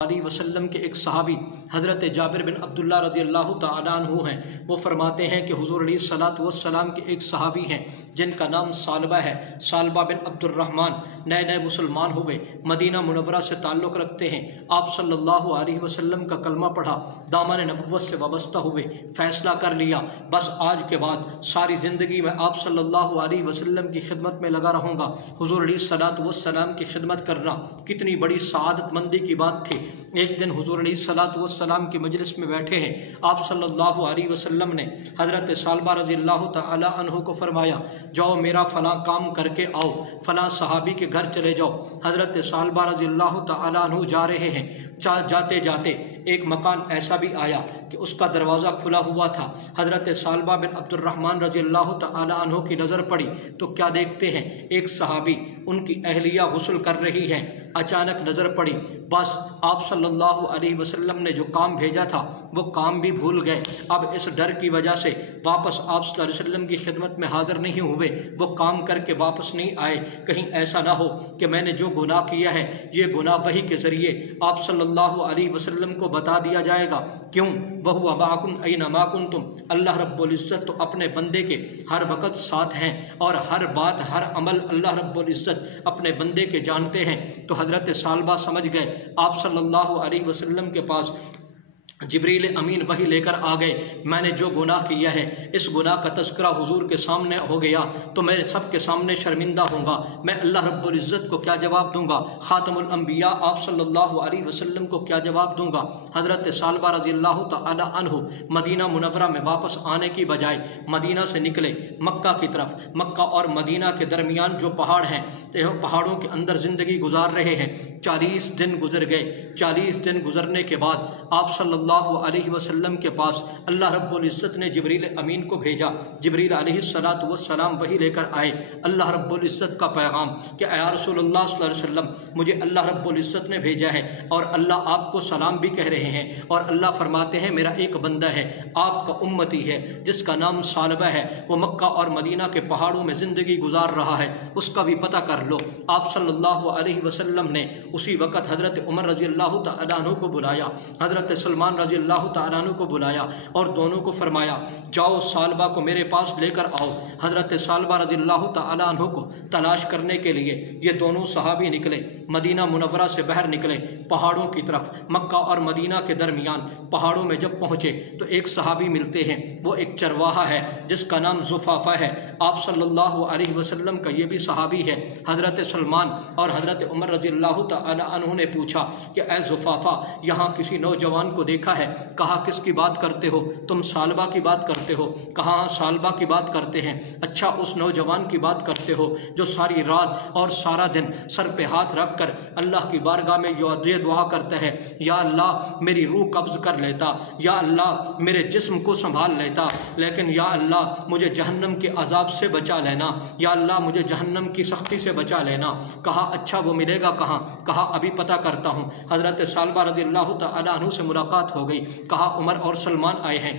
علیہ وسلم کے ایک صحابی حضرت جابر بن عبداللہ رضی اللہ تعالیٰ عنہ ہیں۔ وہ فرماتے ہیں کہ حضور علیہ الصلوۃ والسلام کے ایک صحابی ہیں جن کا نام ثعلبہ ہے، ثعلبہ بن عبد الرحمن، نئے مسلمان ہوئے، مدینہ منورہ سے تعلق رکھتے ہیں۔ آپ صلی اللہ علیہ وسلم کا کلمہ پڑھا، دامن نبوت سے وابستہ ہوئے، فیصلہ کر لیا بس آج کے بعد ساری زندگی میں آپ صلی اللہ علیہ وسلم کی خدمت میں لگا رہوں گا۔ حضور علیہ الصلوۃ والسلام کی خدمت کرنا کتنی بڑی سعادت مندی کی بات تھی۔ ایک دن حضور علیہ الصلوۃ والسلام کی مجلس میں بیٹھے ہیں، آپ صلی اللہ علیہ وسلم نے حضرت ثعلبہ رضی اللہ تعالی عنہ کو فرمایا، جاؤ میرا فلاں کام کر کے آؤ، فلاں صحابی کے گھر چلے جاؤ۔ حضرت ثعلبہ رضی اللہ تعالی عنہ جا رہے ہیں، جاتے جاتے ایک مکان ایسا بھی آیا کہ اس کا دروازہ کھلا ہوا تھا۔ حضرت ثعلبہ بن عبد الرحمن رضی اللہ تعالی عنہ کی نظر پڑی تو کیا دیکھتے ہیں، ایک صحابی ان کی اہلیہ غسل کر رہی ہے۔ اچانک نظر پڑی، بس آپ صلی اللہ علیہ وسلم نے جو کام بھیجا تھا وہ کام بھی بھول گئے۔ اب اس ڈر کی وجہ سے واپس آپ صلی اللہ علیہ وسلم کی خدمت میں حاضر نہیں ہوئے، وہ کام کر کے واپس نہیں آئے۔ کہیں ایسا نہ ہو کہ میں نے جو گناہ کیا ہے یہ گناہ وحی کے ذریعے آپ صلی اللہ علیہ وسلم کو بتا دیا جائے گا۔ کیوں؟ وَهُوَ مَعَكُمْ أَيْنَمَا كُنْتُمْ، اللہ رب العزت تو اپنے بندے کے ہر وقت ساتھ ہیں اور ہر بات ہر عمل اللہ رب العزت اپنے بندے کے جانتے ہیں۔ تو حضرت ثعلبہ سمجھ گئے، آپ صلی اللہ علیہ وسلم کے پاس جبریل امین وحی لے کر آ گئے، میں نے جو گناہ کیا ہے اس گناہ کا تذکرہ حضور کے سامنے ہو گیا تو میں سب کے سامنے شرمندہ ہوں گا، میں اللہ رب العزت کو کیا جواب دوں گا، خاتم الانبیاء آپ صلی اللہ علیہ وسلم کو کیا جواب دوں گا۔ حضرت ثعلبہ رضی اللہ تعالی عنہ مدینہ منورہ میں واپس آنے کی بجائے مدینہ سے نکلے مکہ کی طرف۔ مکہ اور مدینہ کے درمیان جو پہاڑ ہیں، پہاڑوں کے اندر زندگی گزار رہے ہیں۔ 40 دن گزر گئے۔ 40 دن گزرنے کے بعد آپ صلی اللہ علیہ وسلم کے پاس اللہ رب العزت نے جبریل امین کو بھیجا۔ جبریل علیہ الصلوۃ والسلام وحی لے کر آئے، اللہ رب العزت کا پیغام کہ اے رسول اللہ صلی اللہ علیہ وسلم، مجھے اللہ رب العزت نے بھیجا ہے اور اللہ آپ کو سلام بھی کہہ رہے ہیں، اور اللہ فرماتے ہیں میرا ایک بندہ ہے، آپ کا امتی ہے جس کا نام ثعلبہ ہے، وہ مکہ اور مدینہ کے پہاڑوں میں زندگی گزار رہا ہے، اس کا بھی پتہ کر لو۔ آپ صلی اللہ علیہ وسلم نے اسی وقت حضرت عمر رضی اللہ تعالیٰ عنہ کو بلایا، حضرت سلمان رضی اللہ تعالیٰ عنہ کو بلایا اور دونوں کو فرمایا، جاؤ ثعلبہ کو میرے پاس لے کر آؤ۔ حضرت ثعلبہ رضی اللہ تعالیٰ عنہ کو تلاش کرنے کے لیے یہ دونوں صحابی نکلے، مدینہ منورہ سے باہر نکلے پہاڑوں کی طرف۔ مکہ اور مدینہ کے درمیان پہاڑوں میں جب پہنچے تو ایک صحابی ملتے ہیں، وہ ایک چرواہا ہے جس کا نام زفافہ ہے۔ آپ صلی اللہ علیہ وسلم کا یہ بھی صحابی ہے۔ حضرت سلمان اور حضرت عمر رضی اللہ تعالی عنہ نے پوچھا کہ اے زفافہ، یہاں کسی نوجوان کو دیکھا ہے؟ کہا کس کی بات کرتے ہو؟ تم ثعلبہ کی بات کرتے ہو؟ کہا ثعلبہ کی بات کرتے ہیں۔ اچھا، اس نوجوان کی بات کرتے ہو جو ساری رات اور سارا دن سر پہ ہاتھ رکھ کر اللہ کی بارگاہ میں یہ دعا کرتا ہے، یا اللہ میری روح قبض کر لیتا، یا اللہ میرے جسم کو سنبھال لیتا، لیکن یا اللہ مجھے جہنم کے عذاب سے بچا لینا، یا اللہ مجھے جہنم کی سختی سے بچا لینا۔ کہا اچھا وہ ملے گا کہاں؟ کہا ابھی پتہ کرتا ہوں۔ حضرت ثعلبہ رضی اللہ تعالی عنہ سے ملاقات ہو گئی۔ کہا عمر اور سلمان آئے ہیں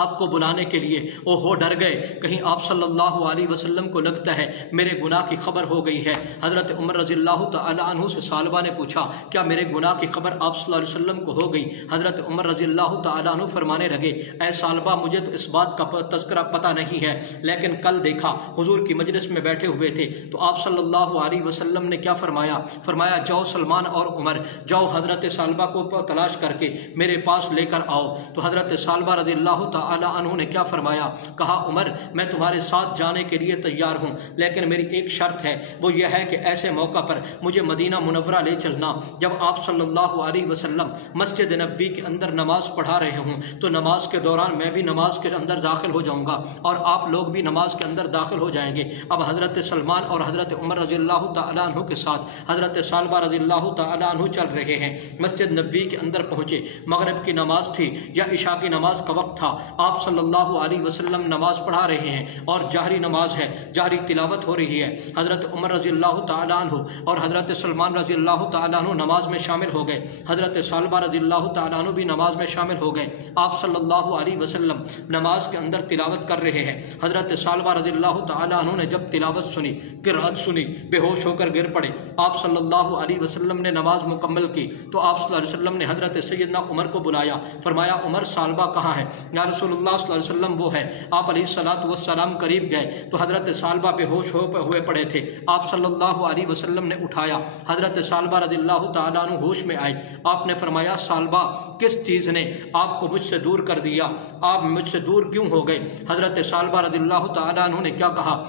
آپ کو بلانے کے لیے۔ وہ ہو ڈر گئے، کہیں آپ صلی اللہ علیہ وسلم کو لگتا ہے میرے گناہ کی خبر ہو گئی ہے۔ حضرت عمر رضی اللہ تعالی عنہ سے ثعلبہ نے پوچھا، کیا میرے گناہ کی خبر آپ صلی اللہ علیہ وسلم کو ہو گئی؟ حضرت عمر رضی اللہ تعالی عنہ فرمانے لگے، اے ثعلبہ مجھے تو اس بات کا تذکرہ پتہ نہیں ہے، لیکن کل دیکھا حضور کی مجلس میں بیٹھے ہوئے تھے تو آپ صلی اللہ علیہ وسلم نے کیا فرمایا؟ فرمایا جاؤ سلمان اور عمر، جاؤ حضرت ثعلبہ کو تلاش کر کے میرے پاس لے کر آؤ۔ تو حضرت ثعلبہ رضی اللہ تعالی عنہ نے کیا فرمایا؟ کہا عمر میں تمہارے ساتھ جانے کے لیے تیار ہوں، لیکن میری ایک شرط ہے، وہ یہ ہے کہ ایسے موقع پر مجھے مدینہ منورہ لے چلنا جب آپ صلی اللہ علیہ وسلم مسجد نبوی کے اندر نماز پڑھا رہے ہوں، تو نماز کے دوران میں بھی نماز کے اندر داخل ہو جاؤں گا اور آپ لوگ بھی نماز کے اندر داخل ہو جائیں گے۔ اب حضرت سلمان اور حضرت عمر رضی اللہ تعالی عنہ کے ساتھ حضرت ثعلبہ رضی اللہ تعالی عنہ چل رہے ہیں۔ مسجد نبوی کے اندر پہنچے، مغرب کی نماز تھی یا عشاء کی نماز کا وقت تھا۔ آپ صلی اللہ علیہ وسلم نماز پڑھا رہے ہیں اور جہری نماز ہے، جہری تلاوت ہو رہی ہے۔ حضرت عمر رضی اللہ تعالیٰ عنہ اور حضرت سلمان رضی اللہ تعالیٰ عنہ نماز میں شامل ہو گئے، حضرت ثعلبہ رضی اللہ تعالیٰ عنہ بھی نماز میں شامل ہو گئے۔ آپ صلی اللہ علیہ وسلم نماز کے اندر تلاوت کر رہے ہیں۔ حضرت ثعلبہ رضی اللہ تعالیٰ عنہ نے جب تلاوت سنی، قرأت سنی، بے ہوش ہو کر گر پڑے۔ آپ صلی اللہ علیہ وسلم نے نماز مکمل کی تو آپ صلی اللہ علیہ وسلم نے حضرت سیدنا عمر کو بلایا، فرمایا عمر ثعلبہ کہاں ہے؟ یا رسول اللہ صلی اللہ علیہ وسلم وہ ہے۔ آپ علیہ السلام قریب گئے تو حضرت ثعلبہ بے ہوش ہوئے پڑے تھے۔ آپ صلی اللہ علیہ وسلم نے اٹھایا، حضرت ثعلبہ رضی اللہ تعالیٰ عنہ ہوش میں آئے۔ آپ نے فرمایا ثعلبہ کس چیز نے آپ کو مجھ سے دور کر دیا؟ آپ مجھ سے دور کیوں ہو گئے؟ حضرت ثعلبہ رضی اللہ تعالیٰ عنہ نے کیا کہا؟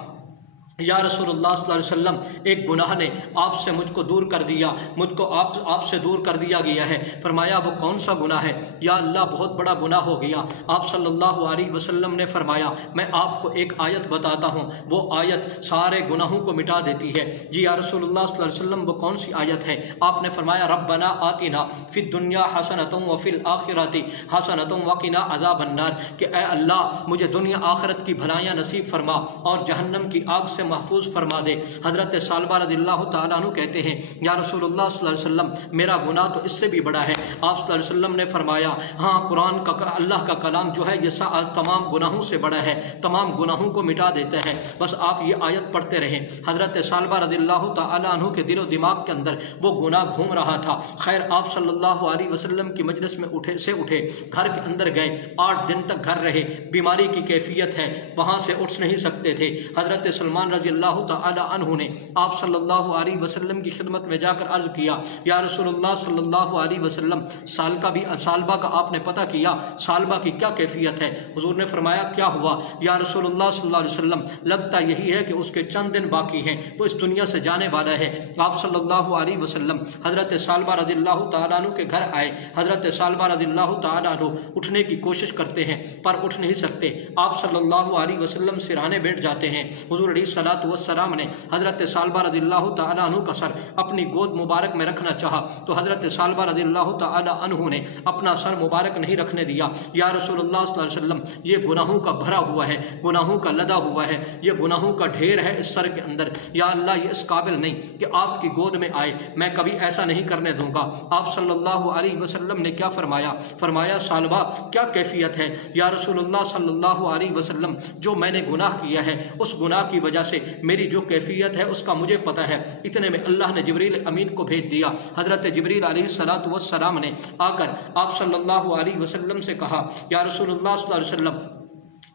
یا رسول اللہ صلی اللہ علیہ وسلم ایک گناہ نے آپ سے مجھ کو دور کر دیا، مجھ کو آپ سے دور کر دیا گیا ہے۔ فرمایا وہ کون سا گناہ ہے؟ یا اللہ بہت بڑا گناہ ہو گیا۔ آپ صلی اللہ علیہ وسلم نے فرمایا میں آپ کو ایک آیت بتاتا ہوں، وہ آیت سارے گناہوں کو مٹا دیتی ہے۔ جی یا رسول اللہ صلی اللہ علیہ وسلم وہ کون سی آیت ہے؟ آپ نے فرمایا ربنا آتنا فی الدنیا حسنۃ وفی الآخرۃ حسنۃ وقنا عذاب النار، کہ اے اللہ مجھے دنیا آخرت کی بھلائیاں نصیب فرما اور جہنم کی آگ سے محفوظ فرما دے۔ حضرت ثعلبہ رضی اللہ تعالیٰ عنہ کہتے ہیں یا رسول اللہ صلی اللہ علیہ وسلم میرا گناہ تو اس سے بھی بڑا ہے۔ آپ صلی اللہ علیہ وسلم نے فرمایا ہاں قرآن کا اللہ کا کلام جو ہے یہ تمام گناہوں سے بڑا ہے، تمام گناہوں کو مٹا دیتا ہے، بس آپ یہ آیت پڑھتے رہیں۔ حضرت ثعلبہ رضی اللہ تعالیٰ عنہ کے دل و دماغ کے اندر وہ گناہ گھوم رہا تھا۔ خیر آپ صلی اللہ علیہ وسلم کی مجلس میں اٹھے، گھر کے اندر گئے، 8 دن تک گھر رہے، بیماری کی کیفیت ہے، وہاں سے اٹھ نہیں سکتے تھے۔ حضرت سلمان رضی اللہ تعالی عنہ نے آپ صلی اللہ علیہ وسلم کی خدمت میں جا کر عرض کیا یا رسول اللہ صلی اللہ علیہ وسلم ثعلبہ کا آپ نے پتہ کیا، ثعلبہ کی کیا کیفیت ہے؟ حضور نے فرمایا کیا ہوا؟ یا رسول اللہ صلی اللہ علیہ وسلم لگتا یہی ہے کہ اس کے چند دن باقی ہیں، وہ اس دنیا سے جانے والا ہے۔ آپ صلی اللہ علیہ وسلم حضرت ثعلبہ رضی اللہ تعالیٰ عنہ کے گھر آئے۔ حضرت ثعلبہ رضی اللہ تعالیٰ عنہ اٹھنے کی کوشش کرتے ہیں پر اٹھ نہیں سکتے۔ آپ صلی اللہ علیہ وسلم سرانے بیٹھ جاتے ہیں۔ حضور علیہ السلام نے حضرت ثعلبہ رضی اللہ تعالیٰ عنہ کا سر اپنی گود مبارک میں رکھنا چاہا تو حضرت ثعلبہ رضی اللہ تعالیٰ عنہ نے اپنا سر مبارک نہیں رکھنے دیا۔ یا رسول اللہ صلی اللہ علیہ وسلم یہ گناہوں کا بھرا ہوا ہے، گناہوں کا لدا ہوا ہے، یہ گناہوں کا ڈھیر ہے اس سر کے اندر، یا اللہ یہ اس قابل نہیں کہ آپ کی گود میں آئے، میں کبھی ایسا نہیں کرنے دوں گا۔ آپ صلی اللہ علیہ وسلم نے کیا فرمایا؟ فرمایا ثعلبہ کیا کیفیت ہے؟ یا رسول اللہ صلی اللہ علیہ وسلم جو میں نے گناہ کیا ہے اس گناہ کی وجہ سے میری جو کیفیت ہے اس کا مجھے پتہ ہے۔ اتنے میں اللہ نے جبریل امین کو بھیج دیا۔ حضرت جبریل علیہ السلام نے آ کر آپ صلی اللہ علیہ وسلم سے کہا یا رسول اللہ صلی اللہ علیہ وسلم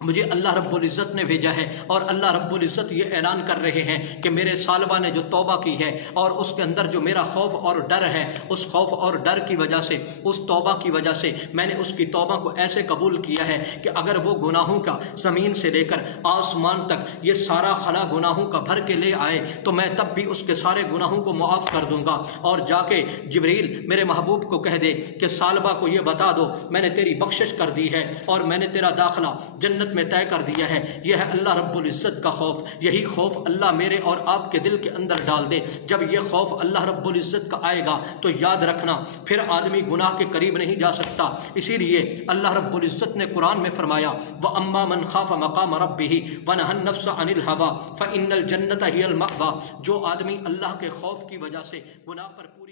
مجھے اللہ رب العزت نے بھیجا ہے اور اللہ رب العزت یہ اعلان کر رہے ہیں کہ میرے ثعلبہ نے جو توبہ کی ہے اور اس کے اندر جو میرا خوف اور ڈر ہے، اس خوف اور ڈر کی وجہ سے، اس توبہ کی وجہ سے میں نے اس کی توبہ کو ایسے قبول کیا ہے کہ اگر وہ گناہوں کا زمین سے لے کر آسمان تک یہ سارا خلا گناہوں کا بھر کے لے آئے تو میں تب بھی اس کے سارے گناہوں کو معاف کر دوں گا۔ اور جا کے جبریل میرے محبوب کو کہہ دے کہ ثعلبہ کو یہ بتا دو میں نے تیری بخشش کر دی ہے اور میں نے تیرا داخلہ جنت میں طے کر دیا ہے۔ یہ ہے اللہ رب العزت کا خوف۔ یہی خوف اللہ میرے اور آپ کے دل کے اندر ڈال دے۔ جب یہ خوف اللہ رب العزت کا آئے گا تو یاد رکھنا پھر آدمی گناہ کے قریب نہیں جا سکتا۔ اسی لیے اللہ رب العزت نے قرآن میں فرمایا وَأَمَّا مَنْ خَافَ مَقَامَ رَبِّهِ وَنَهَى النَّفْسَ عَنِ الْهَوَىٰ فَإِنَّ الْجَنَّةَ هِيَ الْمَأْوَىٰ۔ جو آدمی اللہ کے خوف کی وجہ سے گناہ پر پوری